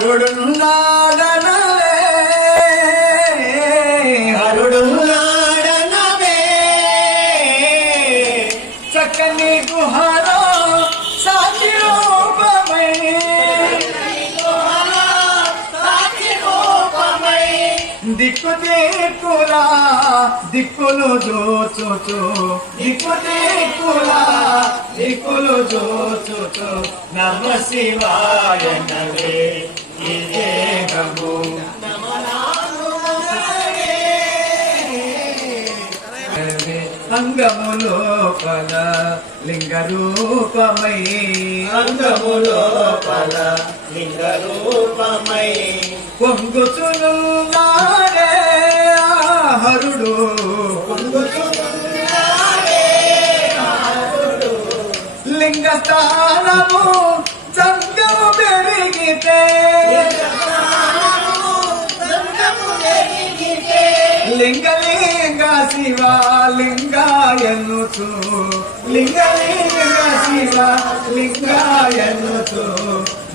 హరుడున్నాడనవే హరుడున్నాడనవే చక్కని గుహలో సాక్షి రూపమై దిక్కు దిక్కులా దిక్కులు దోచుచు దిక్కు దిక్కులా దిక్కులు దోచుచు నమ శివాయ నవే ఈ దేహము అంగములోపల లింగ రూపమై అంగములోపల లింగ రూపమై పొంగుచునున్నాడే హరుడు లింగ స్థానము జంగము పెరిగితే లింగలింగ శివ లింగాయనుచు లింగలింగ శివ లింగాయనుచు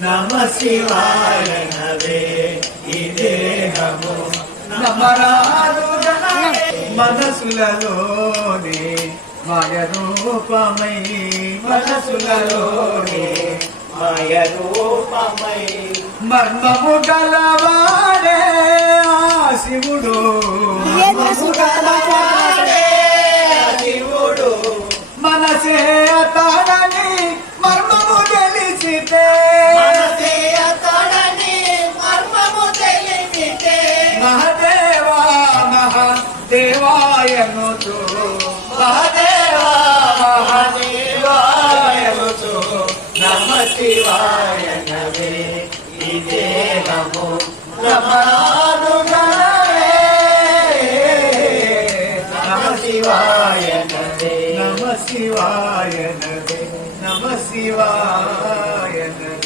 నమ శివాయ నవే ఈ దేహము నమరాదు మనసులలోనే మాయ రూపమై మనసులలోనే మాయ రూపమై మర్మము గలవాడే ఆ శివుడు శివుడు మనసే అతడని మర్మము తెలిసితే మహదేవా మహాదేవాయనుచు మహదేవా మహాదేవాయనుచు నమ శివాయ నవే ఈ దేహము నమరాను గణవే నమ శివాయ నవే నమ శివాయ నవే నమ శివాయ నవే